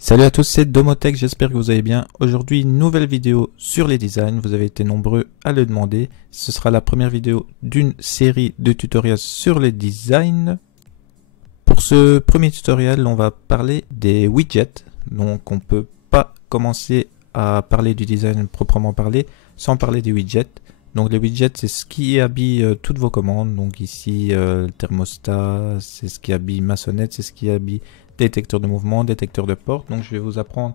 Salut à tous, c'est Domotech, j'espère que vous allez bien. Aujourd'hui, nouvelle vidéo sur les designs, vous avez été nombreux à le demander. Ce sera la première vidéo d'une série de tutoriels sur les designs. Pour ce premier tutoriel, on va parler des widgets. Donc on ne peut pas commencer à parler du design proprement parlé sans parler des widgets. Donc les widgets, c'est ce qui habille toutes vos commandes. Donc ici, le thermostat, c'est ce qui habille ma sonnette, c'est ce qui habille détecteur de mouvement, détecteur de porte. Donc je vais vous apprendre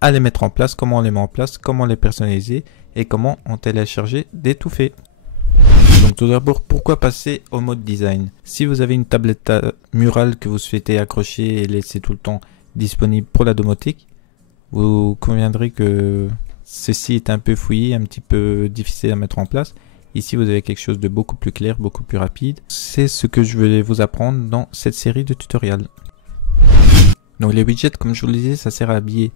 à les mettre en place, comment on les met en place, comment les personnaliser et comment en télécharger des tout faits. Donc tout d'abord, pourquoi passer au mode design? Si vous avez une tablette murale que vous souhaitez accrocher et laisser tout le temps disponible pour la domotique, vous conviendrez que ceci est un peu fouillé, un petit peu difficile à mettre en place. Ici, vous avez quelque chose de beaucoup plus clair, beaucoup plus rapide. C'est ce que je vais vous apprendre dans cette série de tutoriels. Donc les widgets, comme je vous le disais, ça sert à habiller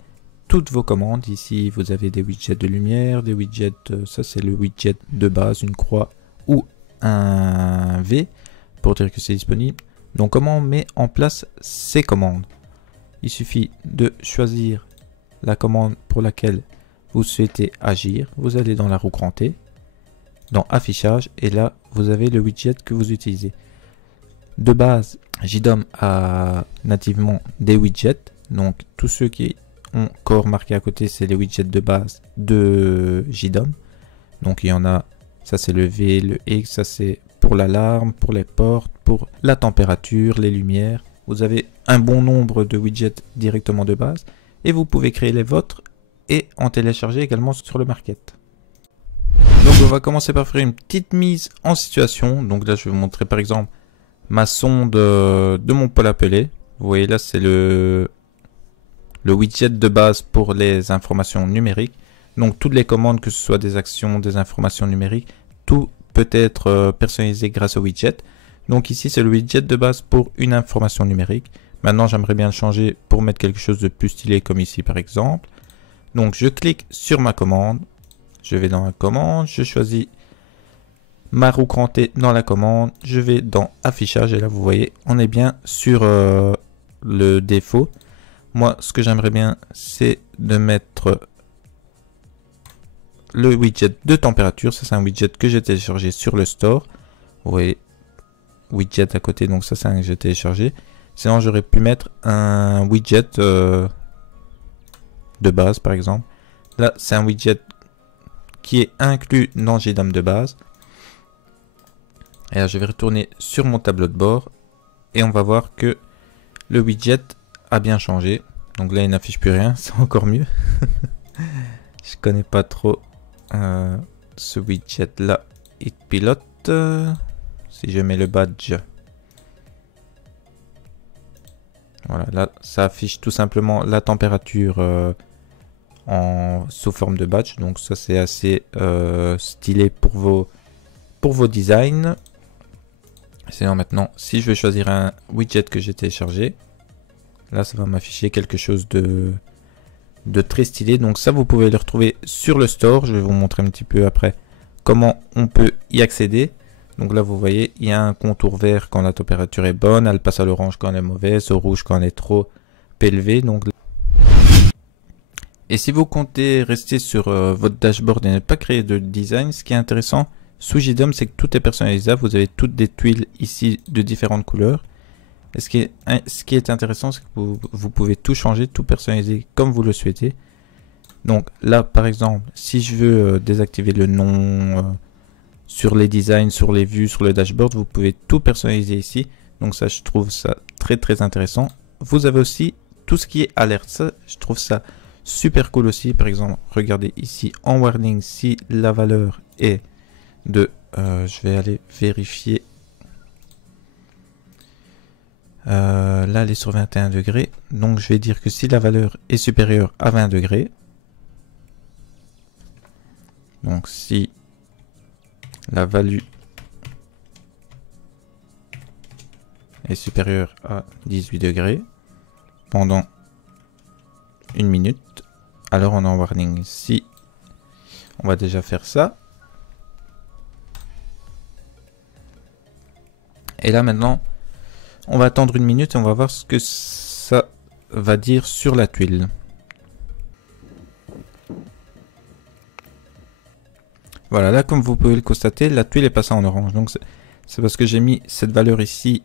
toutes vos commandes. Ici, vous avez des widgets de lumière, des widgets, ça c'est le widget de base, une croix ou un V pour dire que c'est disponible. Donc comment on met en place ces commandes? Il suffit de choisir la commande pour laquelle vous souhaitez agir. Vous allez dans la roue crantée, dans affichage, et là vous avez le widget que vous utilisez. De base, JDOM a nativement des widgets, donc tous ceux qui ont corps marqué à côté, c'est les widgets de base de JDOM. Donc il y en a, ça c'est le V, le X, ça c'est pour l'alarme, pour les portes, pour la température, les lumières. Vous avez un bon nombre de widgets directement de base et vous pouvez créer les vôtres et en télécharger également sur le market. Donc on va commencer par faire une petite mise en situation. Donc là je vais vous montrer par exemple ma sonde de mon pôle appelé. Vous voyez là c'est le widget de base pour les informations numériques. Donc toutes les commandes, que ce soit des actions, des informations numériques, tout peut être personnalisé grâce au widget. Donc ici c'est le widget de base pour une information numérique. Maintenant j'aimerais bien le changer pour mettre quelque chose de plus stylé comme ici par exemple. Donc je clique sur ma commande, je vais dans la commande, je choisis ma roue crantée dans la commande, je vais dans affichage et là vous voyez on est bien sur le défaut. Moi ce que j'aimerais bien c'est de mettre le widget de température. Ça c'est un widget que j'ai téléchargé sur le store. Vous voyez widget à côté, donc ça c'est un que j'ai téléchargé. Sinon j'aurais pu mettre un widget de base par exemple. Là c'est un widget qui est inclus dans JDOM de base. Et là, je vais retourner sur mon tableau de bord et on va voir que le widget a bien changé. Donc là, il n'affiche plus rien, c'est encore mieux. Je connais pas trop ce widget là. Il pilote. Si je mets le badge. Voilà, là, ça affiche tout simplement la température sous forme de badge. Donc ça, c'est assez stylé pour vos designs. Sinon maintenant, si je veux choisir un widget que j'ai téléchargé, là ça va m'afficher quelque chose de très stylé. Donc ça vous pouvez le retrouver sur le store. Je vais vous montrer un petit peu après comment on peut y accéder. Donc là vous voyez, il y a un contour vert quand la température est bonne, elle passe à l'orange quand elle est mauvaise, au rouge quand elle est trop élevée. Donc et si vous comptez rester sur votre dashboard et ne pas créer de design, ce qui est intéressant sous JDOM, c'est que tout est personnalisable. Vous avez toutes des tuiles ici de différentes couleurs. Et ce qui est intéressant, c'est que vous pouvez tout changer, tout personnaliser comme vous le souhaitez. Donc là, par exemple, si je veux désactiver le nom sur les designs, sur les vues, sur le dashboard, vous pouvez tout personnaliser ici. Donc ça, je trouve ça très très intéressant. Vous avez aussi tout ce qui est alerte. Ça, je trouve ça super cool aussi. Par exemple, regardez ici en warning, si la valeur est de je vais aller vérifier. Là elle est sur 21 degrés, donc je vais dire que si la valeur est supérieure à 20 degrés, donc si la value est supérieure à 18 degrés pendant une minute, alors on est en warning. Si on va déjà faire ça. Et là maintenant, on va attendre une minute et on va voir ce que ça va dire sur la tuile. Voilà, là comme vous pouvez le constater, la tuile est passée en orange. Donc c'est parce que j'ai mis cette valeur ici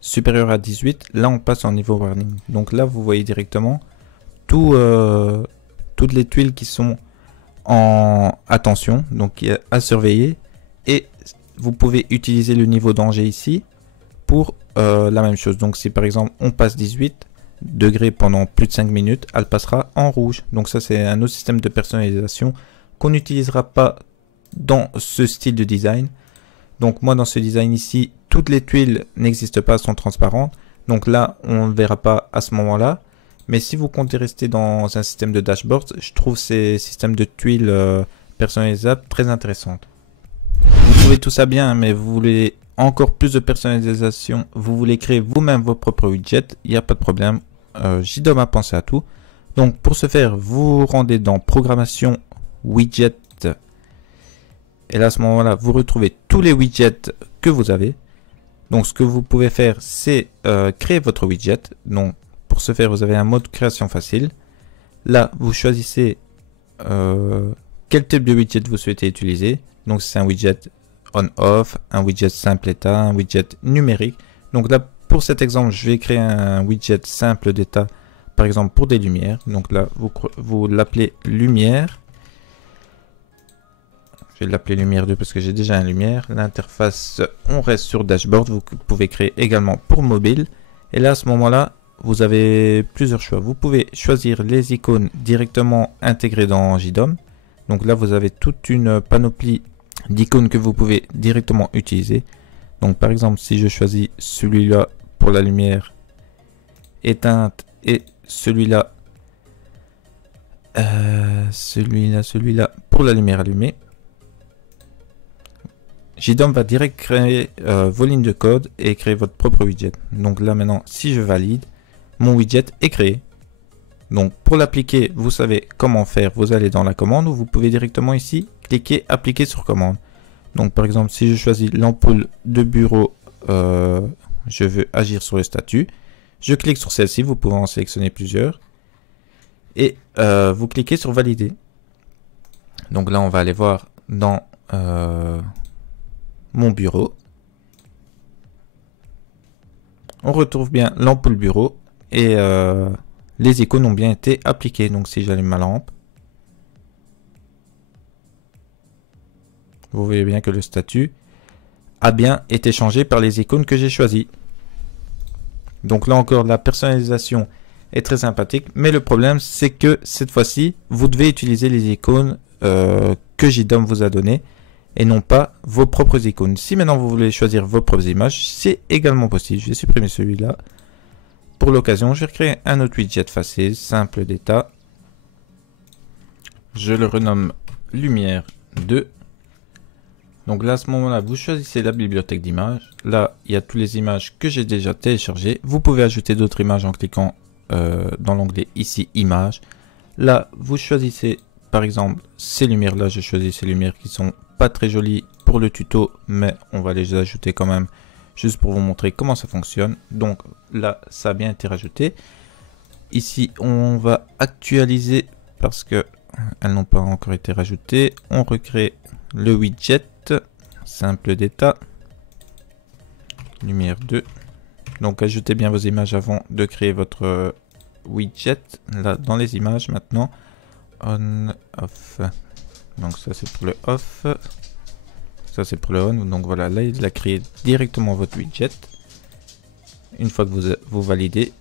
supérieure à 18. Là on passe en niveau warning. Donc là vous voyez directement toutes les tuiles qui sont en attention, donc à surveiller. Et vous pouvez utiliser le niveau danger ici pour la même chose. Donc si par exemple on passe 18 degrés pendant plus de 5 minutes, elle passera en rouge. Donc ça c'est un autre système de personnalisation qu'on n'utilisera pas dans ce style de design. Donc moi dans ce design ici, toutes les tuiles n'existent pas, sont transparentes. Donc là on ne verra pas à ce moment là. Mais si vous comptez rester dans un système de dashboard, je trouve ces systèmes de tuiles personnalisables très intéressants. Vous trouvez tout ça bien, mais vous voulez encore plus de personnalisation, vous voulez créer vous-même vos propres widgets, il n'y a pas de problème. JDOM a pensé à tout. Donc pour ce faire, vous rendez dans programmation widget. Et là à ce moment-là, vous retrouvez tous les widgets que vous avez. Donc ce que vous pouvez faire, c'est créer votre widget. Donc pour ce faire, vous avez un mode création facile. Là, vous choisissez quel type de widget vous souhaitez utiliser. Donc c'est un widget on-off, un widget simple état, un widget numérique. Donc là, pour cet exemple, je vais créer un widget simple d'état, par exemple pour des lumières. Donc là, vous l'appelez lumière. Je vais l'appeler lumière 2 parce que j'ai déjà un lumière. L'interface, on reste sur dashboard. Vous pouvez créer également pour mobile. Et là, à ce moment-là, vous avez plusieurs choix. Vous pouvez choisir les icônes directement intégrées dans JDOM. Donc là, vous avez toute une panoplie d'icônes que vous pouvez directement utiliser. Donc par exemple, si je choisis celui-là pour la lumière éteinte et celui-là celui-là pour la lumière allumée, JDOM va direct créer vos lignes de code et créer votre propre widget. Donc là maintenant, si je valide, mon widget est créé. Donc pour l'appliquer, vous savez comment faire. Vous allez dans la commande ou vous pouvez directement ici cliquer appliquer sur commande. Donc par exemple, si je choisis l'ampoule de bureau, je veux agir sur le statut. Je clique sur celle-ci, vous pouvez en sélectionner plusieurs. Et vous cliquez sur valider. Donc là, on va aller voir dans mon bureau. On retrouve bien l'ampoule bureau et les icônes ont bien été appliquées. Donc si j'allume ma lampe, vous voyez bien que le statut a bien été changé par les icônes que j'ai choisies. Donc là encore, la personnalisation est très sympathique. Mais le problème, c'est que cette fois-ci, vous devez utiliser les icônes que JDOM vous a données et non pas vos propres icônes. Si maintenant vous voulez choisir vos propres images, c'est également possible. Je vais supprimer celui-là. Pour l'occasion, je vais créer un autre widget facile, simple d'état. Je le renomme lumière 2. Donc là, à ce moment-là, vous choisissez la bibliothèque d'images. Là, il y a toutes les images que j'ai déjà téléchargées. Vous pouvez ajouter d'autres images en cliquant dans l'onglet ici, images. Là, vous choisissez, par exemple, ces lumières-là. Je choisis ces lumières qui sont pas très jolies pour le tuto, mais on va les ajouter quand même, juste pour vous montrer comment ça fonctionne. Donc là, ça a bien été rajouté. Ici, on va actualiser parce que elles n'ont pas encore été rajoutées. On recrée le widget simple d'état lumière 2. Donc ajoutez bien vos images avant de créer votre widget. Là dans les images maintenant, on off. Donc ça c'est pour le off, ça c'est pour le on. Donc voilà, là il a créé directement votre widget une fois que vous validez.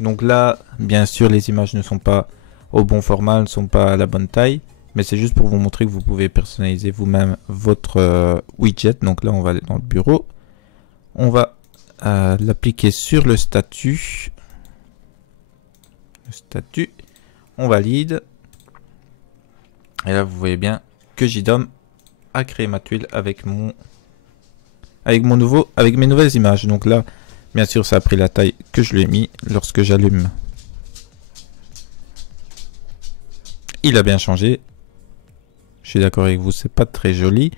Donc là bien sûr les images ne sont pas au bon format, ne sont pas à la bonne taille. Mais c'est juste pour vous montrer que vous pouvez personnaliser vous-même votre widget. Donc là, on va aller dans le bureau. On va l'appliquer sur le statut. Le statut. On valide. Et là, vous voyez bien que JDOM a créé ma tuile avec mes nouvelles images. Donc là, bien sûr, ça a pris la taille que je lui ai mis. Lorsque j'allume, il a bien changé. Je suis d'accord avec vous, c'est pas très joli.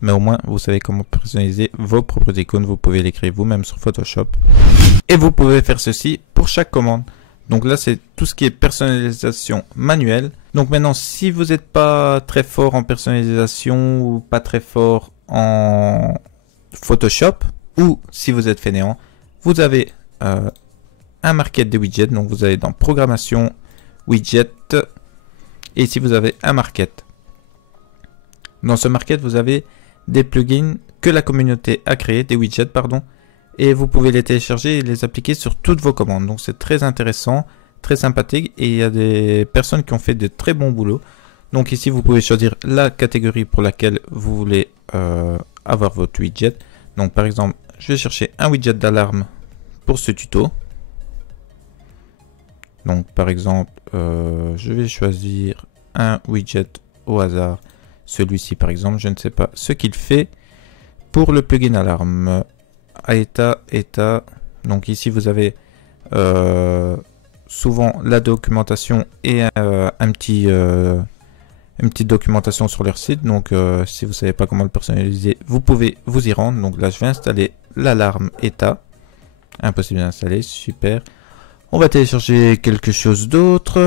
mais au moins vous savez comment personnaliser vos propres icônes. Vous pouvez les créer vous-même sur Photoshop et vous pouvez faire ceci pour chaque commande. Donc là, c'est tout ce qui est personnalisation manuelle. Donc maintenant, si vous n'êtes pas très fort en personnalisation ou pas très fort en Photoshop, ou si vous êtes fainéant, vous avez un market de widgets. Donc vous allez dans programmation, widget, et ici vous avez un market. Dans ce market, vous avez des plugins que la communauté a créés, des widgets pardon, et vous pouvez les télécharger et les appliquer sur toutes vos commandes. Donc c'est très intéressant, très sympathique, et il y a des personnes qui ont fait de très bons boulots. Donc ici vous pouvez choisir la catégorie pour laquelle vous voulez avoir votre widget. Donc par exemple, je vais chercher un widget d'alarme pour ce tuto. Donc par exemple, je vais choisir un widget au hasard. Celui-ci par exemple, je ne sais pas ce qu'il fait pour le plugin alarme. État. Donc ici vous avez souvent la documentation et une petite documentation sur leur site. Donc si vous savez pas comment le personnaliser, vous pouvez vous y rendre. Donc là je vais installer l'alarme état. Impossible d'installer, super. On va télécharger quelque chose d'autre.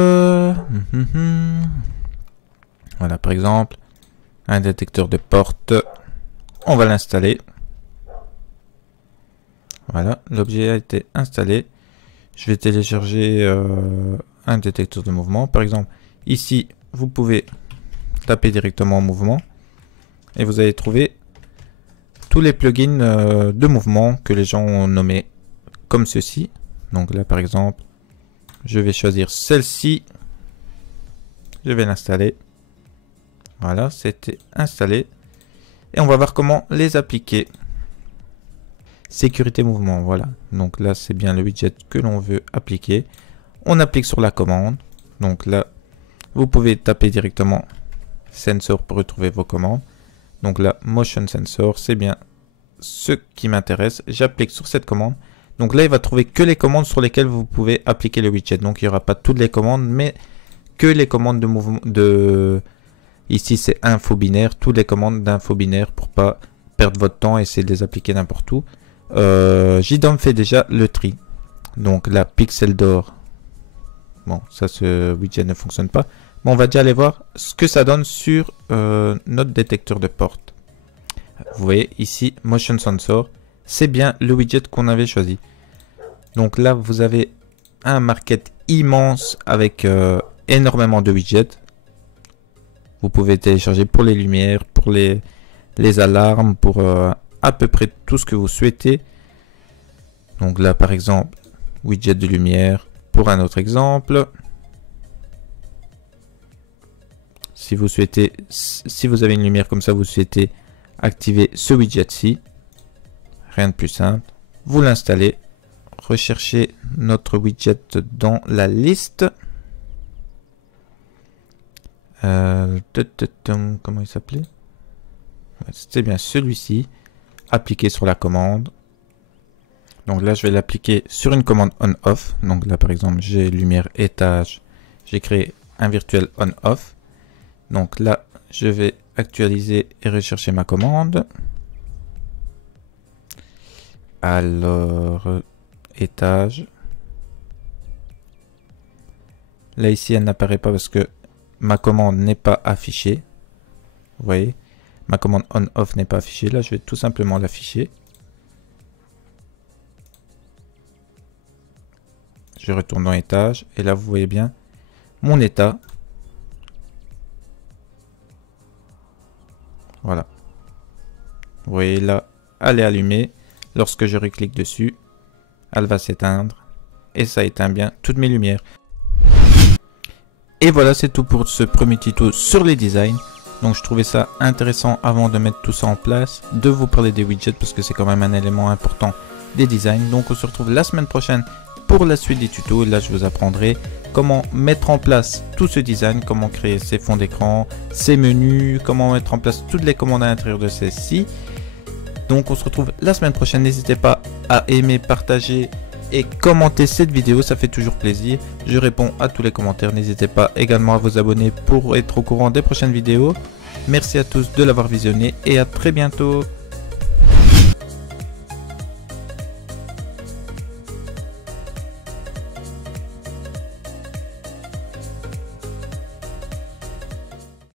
Voilà, par exemple un détecteur de porte. On va l'installer. Voilà, l'objet a été installé. Je vais télécharger un détecteur de mouvement. Par exemple, ici, vous pouvez taper directement en mouvement et vous allez trouver tous les plugins de mouvement que les gens ont nommés comme ceci. Donc là, par exemple, je vais choisir celle-ci. Je vais l'installer. Voilà, c'était installé. Et on va voir comment les appliquer. Sécurité mouvement, voilà. Donc là, c'est bien le widget que l'on veut appliquer. On applique sur la commande. Donc là, vous pouvez taper directement sensor pour retrouver vos commandes. Donc là, motion sensor, c'est bien ce qui m'intéresse. J'applique sur cette commande. Donc là, il va trouver que les commandes sur lesquelles vous pouvez appliquer le widget. Donc il n'y aura pas toutes les commandes, mais que les commandes de mouvement. Ici, c'est info binaire. Toutes les commandes d'info binaire pour pas perdre votre temps et essayer de les appliquer n'importe où. JDOM fait déjà le tri. Donc la pixel d'or, bon, ça, ce widget ne fonctionne pas. Mais on va déjà aller voir ce que ça donne sur notre détecteur de porte. Vous voyez ici, motion sensor, c'est bien le widget qu'on avait choisi. Donc là, vous avez un market immense avec énormément de widgets. Vous pouvez télécharger pour les lumières, pour les alarmes, pour à peu près tout ce que vous souhaitez. Donc là, par exemple, widget de lumière. Pour un autre exemple, si vous souhaitez, si vous avez une lumière comme ça, vous souhaitez activer ce widget-ci. Rien de plus simple. Vous l'installez. Recherchez notre widget dans la liste. Comment il s'appelait? C'est bien celui-ci. Appliquer sur la commande. Donc là, je vais l'appliquer sur une commande on-off. Donc là, par exemple, j'ai lumière étage. J'ai créé un virtuel on-off. Donc là, je vais actualiser et rechercher ma commande. Alors, étage. Là, ici, elle n'apparaît pas parce que ma commande n'est pas affichée. Vous voyez, ma commande on-off n'est pas affichée. Là, je vais tout simplement l'afficher. Je retourne dans étage. Et là, vous voyez bien mon état. Voilà. Vous voyez là, elle est allumée. Lorsque je reclique dessus, elle va s'éteindre. Et ça éteint bien toutes mes lumières. Et voilà, c'est tout pour ce premier tuto sur les designs. Donc je trouvais ça intéressant avant de mettre tout ça en place, de vous parler des widgets parce que c'est quand même un élément important des designs. Donc on se retrouve la semaine prochaine pour la suite des tutos. Et là je vous apprendrai comment mettre en place tout ce design, comment créer ses fonds d'écran, ses menus, comment mettre en place toutes les commandes à l'intérieur de celles-ci. Donc on se retrouve la semaine prochaine. N'hésitez pas à aimer, partager et commenter cette vidéo, ça fait toujours plaisir. Je réponds à tous les commentaires. N'hésitez pas également à vous abonner pour être au courant des prochaines vidéos. Merci à tous de l'avoir visionné et à très bientôt.